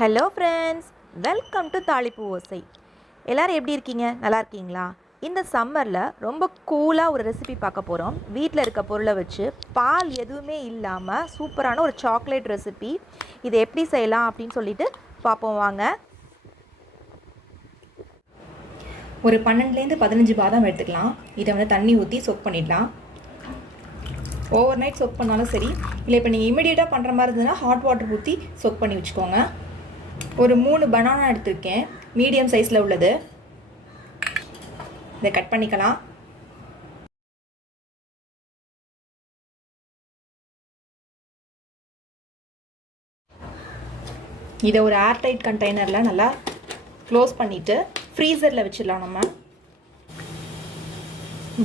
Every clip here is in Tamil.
ஹலோ ஃப்ரெண்ட்ஸ், வெல்கம் டு தாளிப்பு ஓசை. எல்லோரும் எப்படி இருக்கீங்க? நல்லா இருக்கீங்களா? இந்த சம்மரில் ரொம்ப கூலாக ஒரு ரெசிபி பார்க்க போகிறோம். வீட்டில் இருக்க பொருளை வச்சு பால் எதுவுமே இல்லாமல் சூப்பரான ஒரு சாக்லேட் ரெசிபி. இதை எப்படி செய்யலாம் அப்படின்னு சொல்லிட்டு பார்ப்போம் வாங்க. ஒரு 12லேருந்து 15 பாதாம் எடுத்துக்கலாம். இதை வந்து தண்ணி ஊற்றி சொக் பண்ணிடலாம். ஓவர் நைட் சொக் பண்ணாலும் சரி, இல்லை இப்போ நீங்கள் இமீடியட்டாக பண்ணுற மாதிரி இருந்ததுன்னா ஹாட் வாட்டர் ஊற்றி சொக் பண்ணி வச்சுக்கோங்க. ஒரு 3 பனானா எடுத்திருக்கேன், மீடியம் சைஸில் உள்ளது. இதை கட் பண்ணிக்கலாம். இதை ஒரு ஏர்டைட் கண்டெய்னரில் நல்லா க்ளோஸ் பண்ணிவிட்டு ஃப்ரீசரில் வச்சிடலாம். நம்ம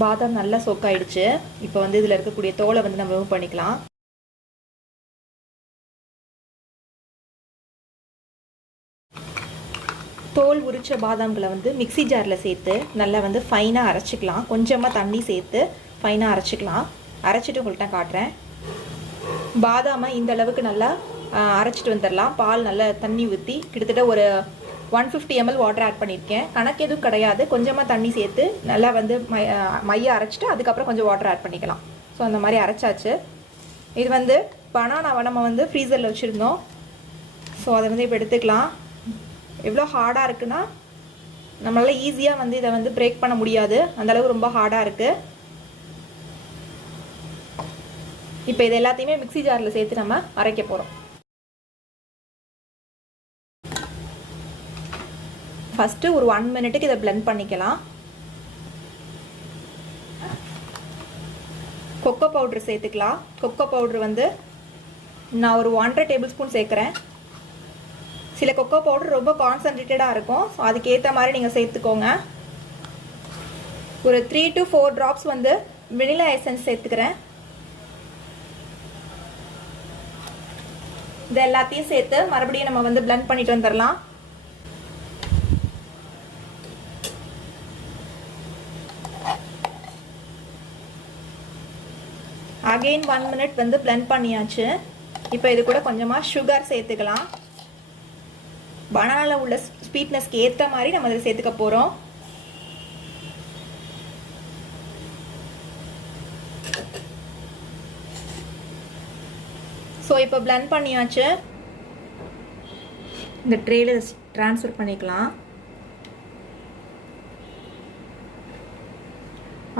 பாதாம் நல்லா சொக் ஆகிடுச்சு. இப்போ வந்து இதில் இருக்கக்கூடிய தோலை வந்து நம்ம ரிமூவ் பண்ணிக்கலாம். தோல் உரிச்ச பாதாம்களை வந்து மிக்சி ஜாரில் சேர்த்து நல்லா வந்து ஃபைனாக அரைச்சிக்கலாம். கொஞ்சமாக தண்ணி சேர்த்து ஃபைனாக அரைச்சிக்கலாம். அரைச்சிட்டு உங்கள்கிட்ட காட்டுறேன். பாதாமை இந்த அளவுக்கு நல்லா அரைச்சிட்டு வந்துடலாம். பால் நல்லா தண்ணி ஊற்றி கிட்டத்தட்ட ஒரு 150 ml வாட்டர் ஆட் பண்ணியிருக்கேன். கணக்கு எதுவும் கிடையாது. கொஞ்சமாக தண்ணி சேர்த்து நல்லா வந்து மையை அரைச்சிட்டு அதுக்கப்புறம் கொஞ்சம் வாட்டர் ஆட் பண்ணிக்கலாம். ஸோ அந்த மாதிரி அரைச்சாச்சு. இது வந்து பனானாவை நம்ம வந்து ஃப்ரீசரில் வச்சுருந்தோம். ஸோ அதை வந்து இப்போ எடுத்துக்கலாம். எவ்வளோ ஹார்டாக இருக்குன்னா நம்மளால் ஈஸியாக வந்து இதை வந்து பிரேக் பண்ண முடியாது, அந்தளவுக்கு ரொம்ப ஹார்டாக இருக்குது. இப்போ இது எல்லாத்தையுமே மிக்சி ஜாரில் சேர்த்து நம்ம அரைக்க போகிறோம். ஃபஸ்ட்டு ஒரு 1 மினிட்டுக்கு இதை பிளெண்ட் பண்ணிக்கலாம். கொக்கோ பவுட்ரு சேர்த்துக்கலாம். கொக்கோ பவுட்ரு வந்து நான் ஒரு 1.5 டேபிள் ஸ்பூன் சேர்க்குறேன். சில கொக்கோ பவுடர் ரொம்ப கான்சன்ட்ரேட்டடாக இருக்கும், ஸோ அதுக்கேற்ற மாதிரி நீங்கள் சேர்த்துக்கோங்க. ஒரு 3 to 4 ட்ராப்ஸ் வந்து வெனிலா எசன்ஸ் சேர்த்துக்கிறேன். இது எல்லாத்தையும் சேர்த்து மறுபடியும் நம்ம வந்து பிளெண்ட் பண்ணிட்டு வந்துடலாம். அகெயின் 1 மினிட் வந்து பிளெண்ட் பண்ணியாச்சு. இப்போ இது கூட கொஞ்சமாக சுகர் சேர்த்துக்கலாம். பனானாவில் உள்ள ஸ்வீட்னஸ்க்கு ஏற்ற மாதிரி நம்ம இதை சேர்த்துக்க போகிறோம். ஸோ இப்போ பிளெண்ட் பண்ணியாச்சு. இந்த ட்ரேல ட்ரான்ஸ்ஃபர் பண்ணிக்கலாம்.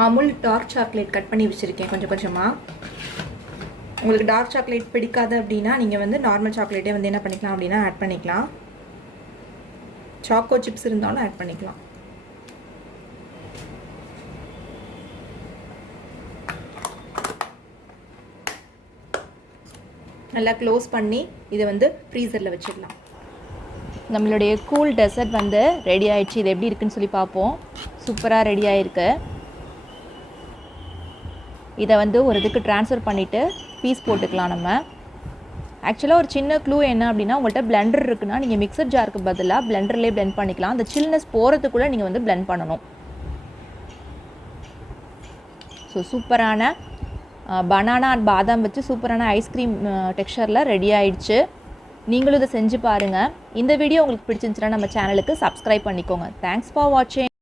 அமுல் டார்க் சாக்லேட் கட் பண்ணி வச்சுருக்கேன் கொஞ்சம் கொஞ்சமாக. உங்களுக்கு டார்க் சாக்லேட் பிடிக்காது அப்படின்னா நீங்கள் வந்து நார்மல் சாக்லேட்டே வந்து என்ன பண்ணிக்கலாம் அப்படின்னா ஆட் பண்ணிக்கலாம். சாக்கோ சிப்ஸ் இருந்தாலும் ஆட் பண்ணிக்கலாம். நல்லா க்ளோஸ் பண்ணி இதை வந்து ஃப்ரீசரில் வச்சிடலாம். நம்மளுடைய கூல் டெசர்ட் வந்து ரெடி ஆயிடுச்சு. இது எப்படி இருக்குன்னு சொல்லி பார்ப்போம். சூப்பராக ரெடி ஆகிருக்கு. இதை வந்து ஒரு இதுக்கு ட்ரான்ஸ்ஃபர் பண்ணிவிட்டு பீஸ் போட்டுக்கலாம். நம்ம ஆக்சுவலாக ஒரு சின்ன க்ளூ என்ன அப்படின்னா, உங்கள்கிட்ட பிளெண்டர் இருக்குன்னா நீங்கள் மிக்சர் ஜாருக்கு பதிலாக பிளெண்டர்லேயே பிளெண்ட் பண்ணிக்கலாம். அந்த சில்னஸ் போகிறதுக்குள்ளே நீங்கள் வந்து பிளெண்ட் பண்ணணும். ஸோ சூப்பரான பனானா அண்ட் பாதாம் வச்சு சூப்பரான ஐஸ்கிரீம் டெக்ஸ்சரில் ரெடி ஆயிடுச்சு. நீங்களும் இதை செஞ்சு பாருங்கள். இந்த வீடியோ உங்களுக்கு பிடிச்சிருந்துச்சுன்னா நம்ம சேனலுக்கு சப்ஸ்கிரைப் பண்ணிக்கோங்க. தேங்க்ஸ் ஃபார் வாட்சிங்.